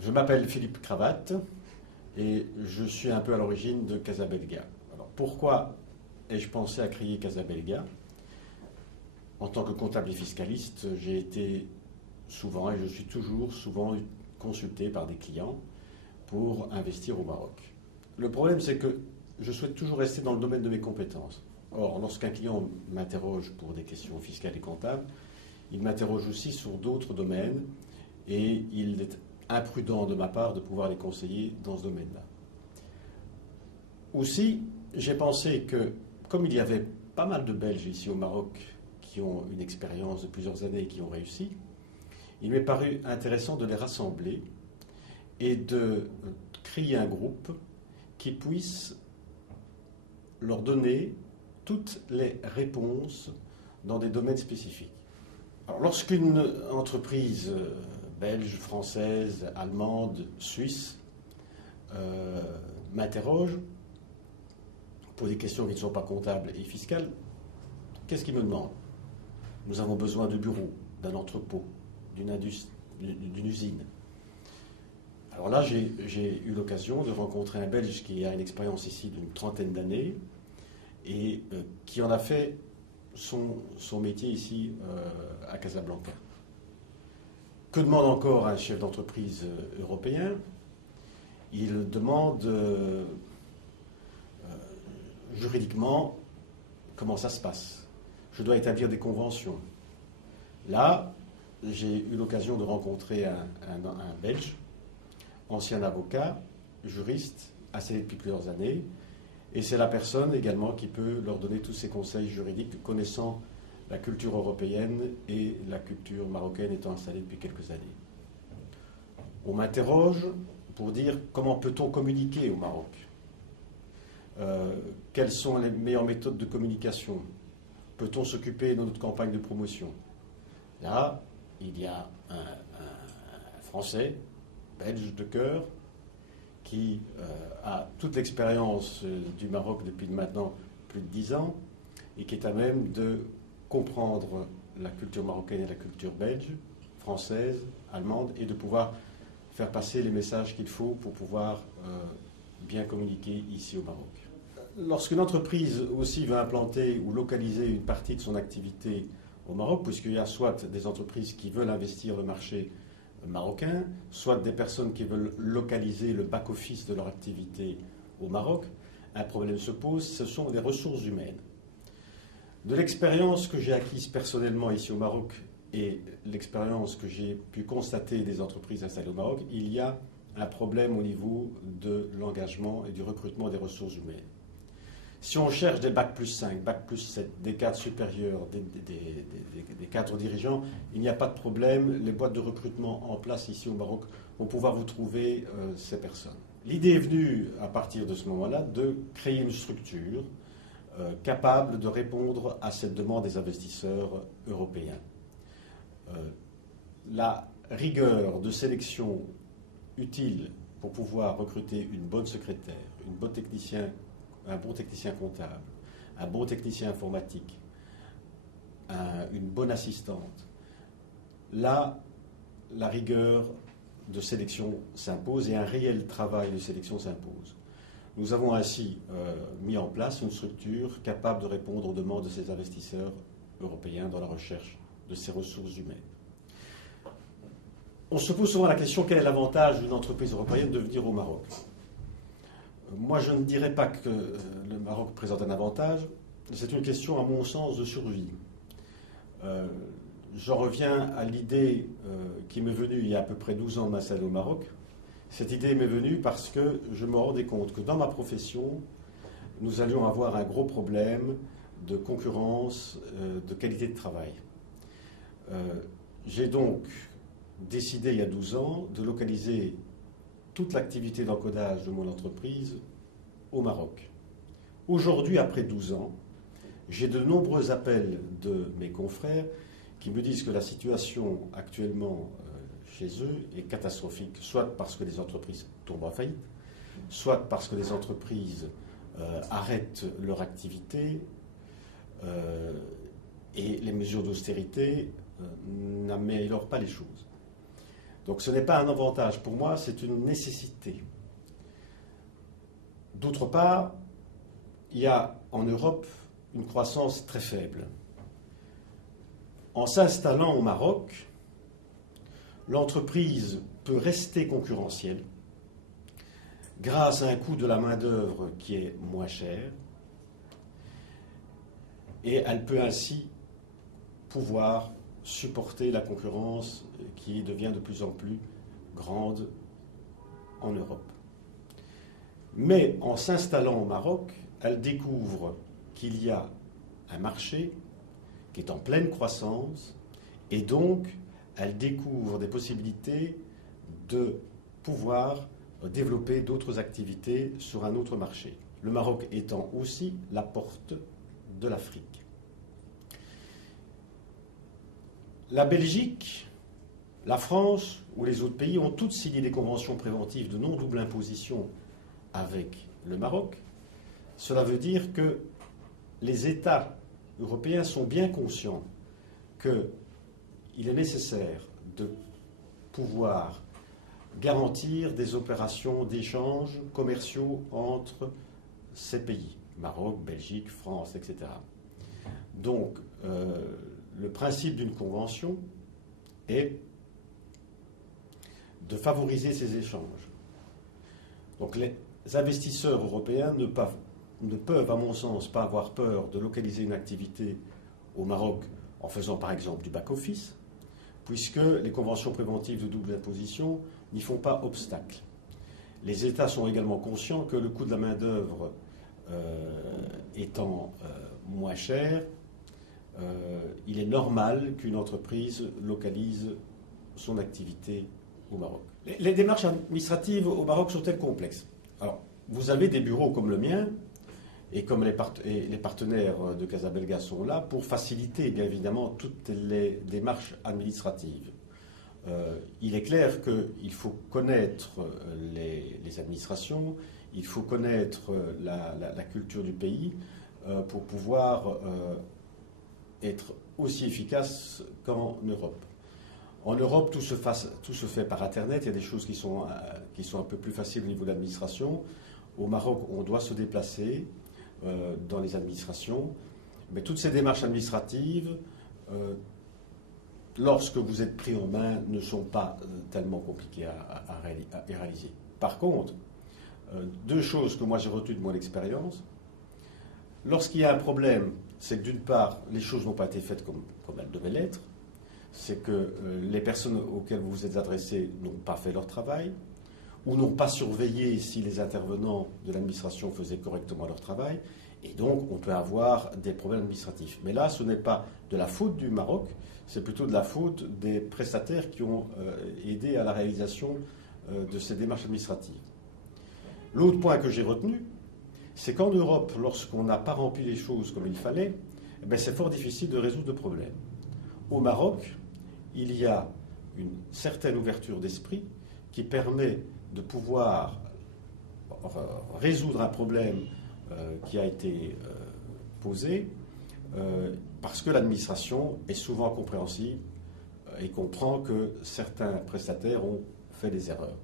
Je m'appelle Philippe Cravatte et je suis un peu à l'origine de Casabelga. Alors pourquoi ai-je pensé à créer Casabelga? En tant que comptable et fiscaliste, j'ai été souvent et je suis toujours souvent consulté par des clients pour investir au Maroc. Le problème, c'est que je souhaite toujours rester dans le domaine de mes compétences. Or, lorsqu'un client m'interroge pour des questions fiscales et comptables, il m'interroge aussi sur d'autres domaines et il est imprudent de ma part de pouvoir les conseiller dans ce domaine-là. Aussi, j'ai pensé que, comme il y avait pas mal de Belges ici au Maroc qui ont une expérience de plusieurs années et qui ont réussi, il m'est paru intéressant de les rassembler et de créer un groupe qui puisse leur donner toutes les réponses dans des domaines spécifiques. Alors, lorsqu'une entreprise belge, française, allemande, suisse m'interroge pour des questions qui ne sont pas comptables et fiscales, qu'est-ce qu'ils me demandent? Nous avons besoin de bureaux, d'un entrepôt, d'une usine. Alors là, j'ai eu l'occasion de rencontrer un Belge qui a une expérience ici d'une trentaine d'années et qui en a fait son métier ici à Casablanca. Que demande encore un chef d'entreprise européen? Il demande juridiquement comment ça se passe. Je dois établir des conventions. Là, j'ai eu l'occasion de rencontrer un Belge, ancien avocat, juriste, assez depuis plusieurs années, et c'est la personne également qui peut leur donner tous ces conseils juridiques, connaissant la culture européenne et la culture marocaine étant installée depuis quelques années. On m'interroge pour dire comment peut-on communiquer au Maroc, quelles sont les meilleures méthodes de communication, peut-on s'occuper de notre campagne de promotion. Là, il y a un Français, belge de cœur, qui a toute l'expérience du Maroc depuis maintenant plus de 10 ans et qui est à même de comprendre la culture marocaine et la culture belge, française, allemande, et de pouvoir faire passer les messages qu'il faut pour pouvoir bien communiquer ici au Maroc. Lorsqu'une entreprise aussi veut implanter ou localiser une partie de son activité au Maroc, puisqu'il y a soit des entreprises qui veulent investir le marché marocain, soit des personnes qui veulent localiser le back-office de leur activité au Maroc, un problème se pose, ce sont les ressources humaines. De l'expérience que j'ai acquise personnellement ici au Maroc et l'expérience que j'ai pu constater des entreprises installées au Maroc, il y a un problème au niveau de l'engagement et du recrutement des ressources humaines. Si on cherche des Bac plus 5, Bac plus 7, des cadres supérieurs, des cadres dirigeants, il n'y a pas de problème. Les boîtes de recrutement en place ici au Maroc vont pouvoir vous trouver ces personnes. L'idée est venue, à partir de ce moment-là, de créer une structure capable de répondre à cette demande des investisseurs européens. La rigueur de sélection utile pour pouvoir recruter une bonne secrétaire, un bon technicien comptable, un bon technicien informatique, une bonne assistante. Là, la rigueur de sélection s'impose et un réel travail de sélection s'impose. Nous avons ainsi mis en place une structure capable de répondre aux demandes de ces investisseurs européens dans la recherche de ces ressources humaines. On se pose souvent la question, quel est l'avantage d'une entreprise européenne de venir au Maroc? Moi, je ne dirais pas que le Maroc présente un avantage. C'est une question, à mon sens, de survie. J'en reviens à l'idée qui m'est venue il y a à peu près 12 ans de m'installer au Maroc. Cette idée m'est venue parce que je me rendais compte que dans ma profession, nous allions avoir un gros problème de concurrence, de qualité de travail. J'ai donc décidé il y a 12 ans de localiser toute l'activité d'encodage de mon entreprise au Maroc. Aujourd'hui, après 12 ans, j'ai de nombreux appels de mes confrères qui me disent que la situation actuellement chez eux est catastrophique, soit parce que les entreprises tombent en faillite, soit parce que les entreprises arrêtent leur activité et les mesures d'austérité n'améliorent pas les choses. Donc ce n'est pas un avantage pour moi, c'est une nécessité. D'autre part, il y a en Europe une croissance très faible. En s'installant au Maroc, l'entreprise peut rester concurrentielle grâce à un coût de la main-d'œuvre qui est moins cher, et elle peut ainsi pouvoir supporter la concurrence qui devient de plus en plus grande en Europe. Mais en s'installant au Maroc, elle découvre qu'il y a un marché qui est en pleine croissance, et donc elle découvre des possibilités de pouvoir développer d'autres activités sur un autre marché. Le Maroc étant aussi la porte de l'Afrique. La Belgique, la France ou les autres pays ont toutes signé des conventions préventives de non-double imposition avec le Maroc. Cela veut dire que les États européens sont bien conscients qu'il est nécessaire de pouvoir garantir des opérations d'échanges commerciaux entre ces pays, Maroc, Belgique, France, etc. Donc, le principe d'une convention est de favoriser ces échanges. Donc, les investisseurs européens ne peuvent, à mon sens, pas avoir peur de localiser une activité au Maroc en faisant, par exemple, du back-office, puisque les conventions préventives de double imposition n'y font pas obstacle. Les États sont également conscients que le coût de la main-d'œuvre étant moins cher, il est normal qu'une entreprise localise son activité au Maroc. Les démarches administratives au Maroc sont-elles complexes? Alors, vous avez des bureaux comme le mien, et comme les partenaires de Casabelga sont là, pour faciliter, bien évidemment, toutes les démarches administratives. Il est clair qu'il faut connaître les administrations, il faut connaître la culture du pays pour pouvoir être aussi efficace qu'en Europe. En Europe, tout se fait par Internet. Il y a des choses qui sont un peu plus faciles au niveau de l'administration. Au Maroc, on doit se déplacer dans les administrations. Mais toutes ces démarches administratives, lorsque vous êtes pris en main, ne sont pas tellement compliquées à réaliser. Par contre, deux choses que moi j'ai retenues de mon expérience. Lorsqu'il y a un problème, c'est que d'une part, les choses n'ont pas été faites comme elles devaient l'être. C'est que les personnes auxquelles vous vous êtes adressés n'ont pas fait leur travail ou n'ont pas surveillé si les intervenants de l'administration faisaient correctement leur travail. Et donc, on peut avoir des problèmes administratifs. Mais là, ce n'est pas de la faute du Maroc, c'est plutôt de la faute des prestataires qui ont aidé à la réalisation de ces démarches administratives. L'autre point que j'ai retenu, c'est qu'en Europe, lorsqu'on n'a pas rempli les choses comme il fallait, c'est fort difficile de résoudre le problème. Au Maroc, il y a une certaine ouverture d'esprit qui permet de pouvoir résoudre un problème qui a été posé parce que l'administration est souvent compréhensible et comprend que certains prestataires ont fait des erreurs.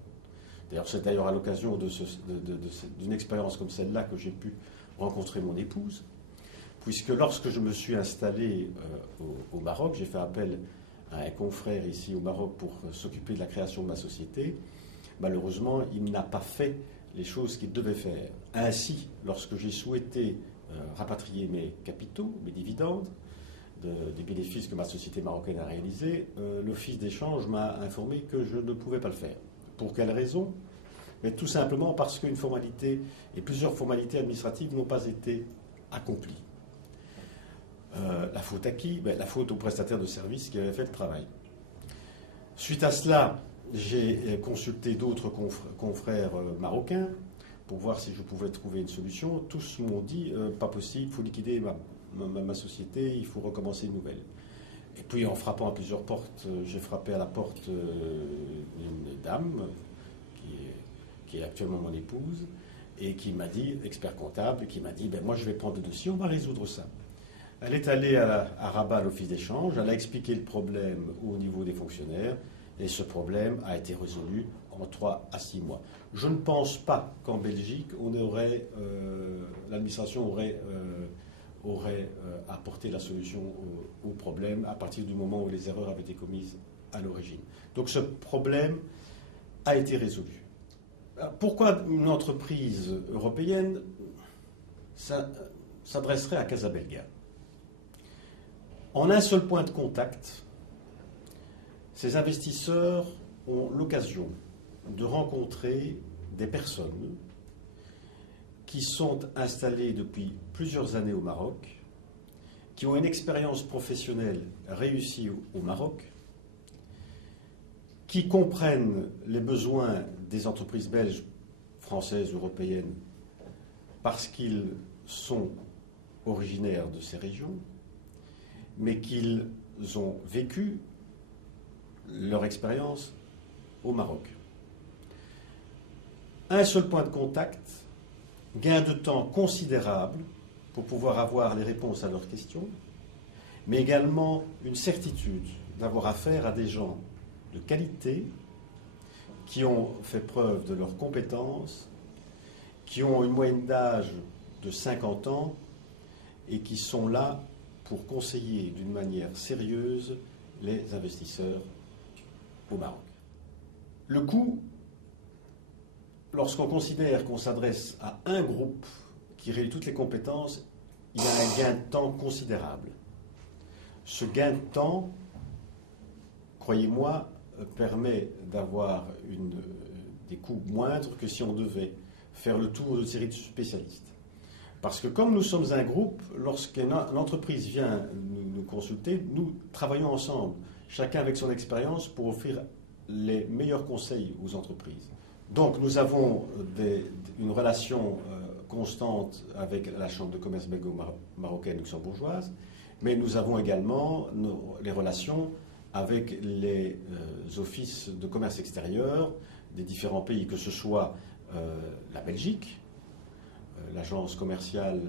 D'ailleurs, c'est à l'occasion d'une expérience comme celle-là que j'ai pu rencontrer mon épouse, puisque lorsque je me suis installé au Maroc, j'ai fait appel à un confrère ici au Maroc pour s'occuper de la création de ma société. Malheureusement, il n'a pas fait les choses qu'il devait faire. Ainsi, lorsque j'ai souhaité rapatrier mes capitaux, mes dividendes, des bénéfices que ma société marocaine a réalisés, l'office d'échange m'a informé que je ne pouvais pas le faire. Pour quelle raison? Mais tout simplement parce qu'une formalité et plusieurs formalités administratives n'ont pas été accomplies. La faute à qui? La faute au prestataire de services qui avait fait le travail. Suite à cela, j'ai consulté d'autres confrères marocains pour voir si je pouvais trouver une solution. Tous m'ont dit pas possible, il faut liquider ma société, il faut recommencer une nouvelle. Et puis en frappant à plusieurs portes, j'ai frappé à la porte d'une dame qui est actuellement mon épouse et qui m'a dit, expert comptable, qui m'a dit moi je vais prendre le dossier, on va résoudre ça. Elle est allée à Rabat, à l'office d'échange, elle a expliqué le problème au niveau des fonctionnaires Et ce problème a été résolu en 3 à 6 mois. Je ne pense pas qu'en Belgique, l'administration aurait apporté la solution au problème à partir du moment où les erreurs avaient été commises à l'origine. Donc ce problème a été résolu. Pourquoi une entreprise européenne s'adresserait à Casabelga? En un seul point de contact, ces investisseurs ont l'occasion de rencontrer des personnes qui sont installées depuis plusieurs années au Maroc, qui ont une expérience professionnelle réussie au Maroc, qui comprennent les besoins des entreprises belges, françaises, européennes, parce qu'ils sont originaires de ces régions, mais qu'ils ont vécu leur expérience au Maroc. Un seul point de contact, gain de temps considérable pour pouvoir avoir les réponses à leurs questions, mais également une certitude d'avoir affaire à des gens de qualité qui ont fait preuve de leurs compétences, qui ont une moyenne d'âge de 50 ans et qui sont là pour conseiller d'une manière sérieuse les investisseurs au Maroc. Le coût, lorsqu'on considère qu'on s'adresse à un groupe qui réunit toutes les compétences, il y a un gain de temps considérable. Ce gain de temps, croyez-moi, permet d'avoir des coûts moindres que si on devait faire le tour d'une série de spécialistes. Parce que comme nous sommes un groupe, lorsqu'une entreprise vient nous consulter, nous travaillons ensemble, chacun avec son expérience, pour offrir les meilleurs conseils aux entreprises. Donc nous avons une relation constante avec la Chambre de commerce belgo-marocaine luxembourgeoise, mais nous avons également les relations avec les offices de commerce extérieur des différents pays, que ce soit la Belgique, l'agence commerciale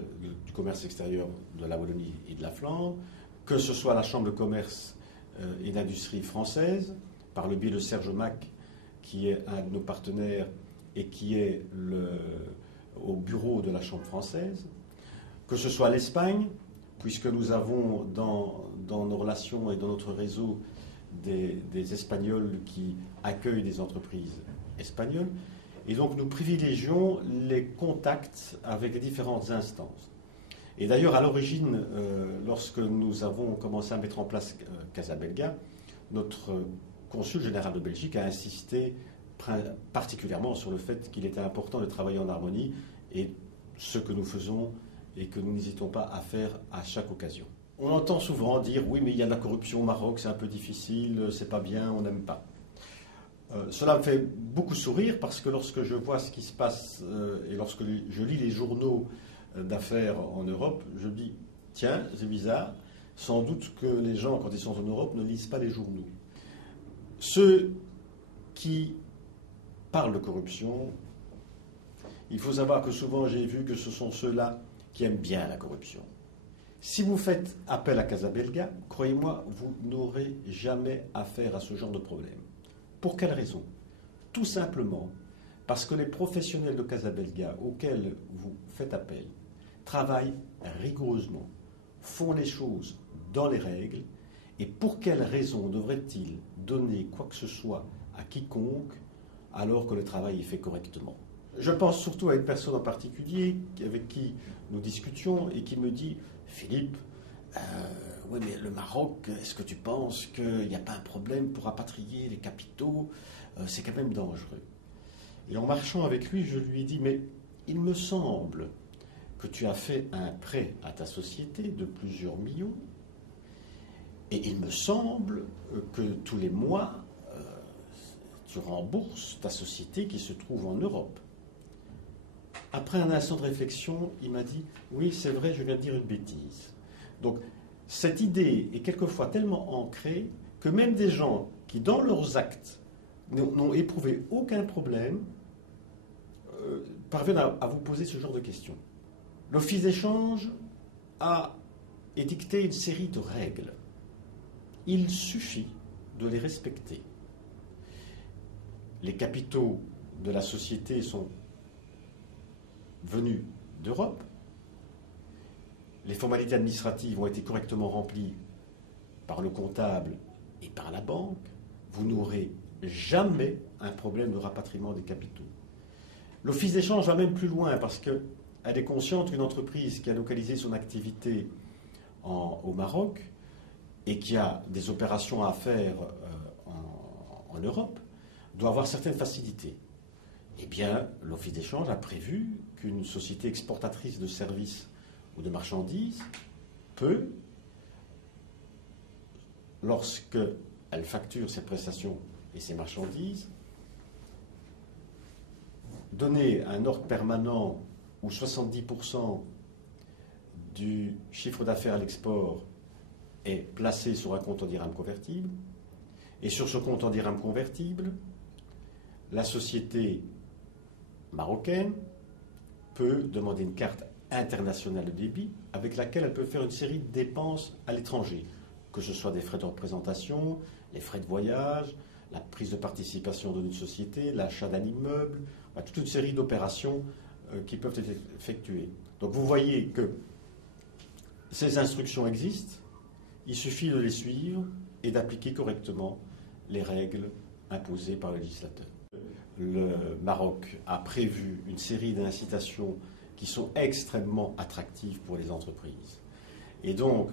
du commerce extérieur de la Wallonie et de la Flandre, que ce soit la Chambre de commerce et d'industrie française, par le biais de Serge Mac, qui est un de nos partenaires et qui est au bureau de la Chambre française, que ce soit l'Espagne, puisque nous avons dans nos relations et dans notre réseau des Espagnols qui accueillent des entreprises espagnoles. Et donc nous privilégions les contacts avec les différentes instances. Et d'ailleurs, à l'origine, lorsque nous avons commencé à mettre en place Casabelga, notre consul général de Belgique a insisté particulièrement sur le fait qu'il était important de travailler en harmonie, et ce que nous faisons et que nous n'hésitons pas à faire à chaque occasion. On entend souvent dire « oui, mais il y a de la corruption au Maroc, c'est un peu difficile, c'est pas bien, on n'aime pas ». Cela me fait beaucoup sourire parce que lorsque je vois ce qui se passe et lorsque je lis les journaux d'affaires en Europe, je me dis « tiens, c'est bizarre, sans doute que les gens, quand ils sont en Europe, ne lisent pas les journaux ». Ceux qui parlent de corruption, il faut savoir que souvent j'ai vu que ce sont ceux-là qui aiment bien la corruption. Si vous faites appel à Casabelga, croyez-moi, vous n'aurez jamais affaire à ce genre de problème. Pour quelle raison? Tout simplement parce que les professionnels de Casabelga auxquels vous faites appel travaillent rigoureusement, font les choses dans les règles, et pour quelle raison devraient-ils donner quoi que ce soit à quiconque alors que le travail est fait correctement? Je pense surtout à une personne en particulier avec qui nous discutions et qui me dit « Philippe, oui, mais le Maroc, est-ce que tu penses qu'il n'y a pas un problème pour rapatrier les capitaux? C'est quand même dangereux. » Et en marchant avec lui, je lui ai dit « Mais il me semble que tu as fait un prêt à ta société de plusieurs millions, et il me semble que tous les mois, tu rembourses ta société qui se trouve en Europe. » Après un instant de réflexion, il m'a dit « Oui, c'est vrai, je viens de dire une bêtise. » Donc, cette idée est quelquefois tellement ancrée que même des gens qui, dans leurs actes, n'ont éprouvé aucun problème, parviennent à vous poser ce genre de questions. L'Office d'échange a édicté une série de règles. Il suffit de les respecter. les capitaux de la société sont venus d'Europe, les formalités administratives ont été correctement remplies par le comptable et par la banque, vous n'aurez jamais un problème de rapatriement des capitaux. L'Office d'échange va même plus loin parce qu'elle est consciente qu'une entreprise qui a localisé son activité au Maroc et qui a des opérations à faire en Europe doit avoir certaines facilités. Eh bien, l'Office d'échange a prévu qu'une société exportatrice de services ou de marchandises peut, lorsqu'elle facture ses prestations et ses marchandises, donner un ordre permanent où 70% du chiffre d'affaires à l'export est placé sur un compte en dirham convertible. Et sur ce compte en dirham convertible, la société marocaine peut demander une carte internationale de débit avec laquelle elle peut faire une série de dépenses à l'étranger, que ce soit des frais de représentation, les frais de voyage, la prise de participation dans une société, l'achat d'un immeuble, toute une série d'opérations qui peuvent être effectuées. Donc vous voyez que ces instructions existent, il suffit de les suivre et d'appliquer correctement les règles imposées par le législateur. Le Maroc a prévu une série d'incitations qui sont extrêmement attractives pour les entreprises. Et donc,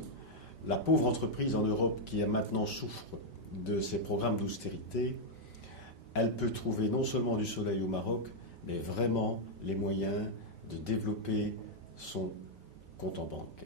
la pauvre entreprise en Europe qui maintenant souffre de ces programmes d'austérité, elle peut trouver non seulement du soleil au Maroc, mais vraiment les moyens de développer son compte en banque.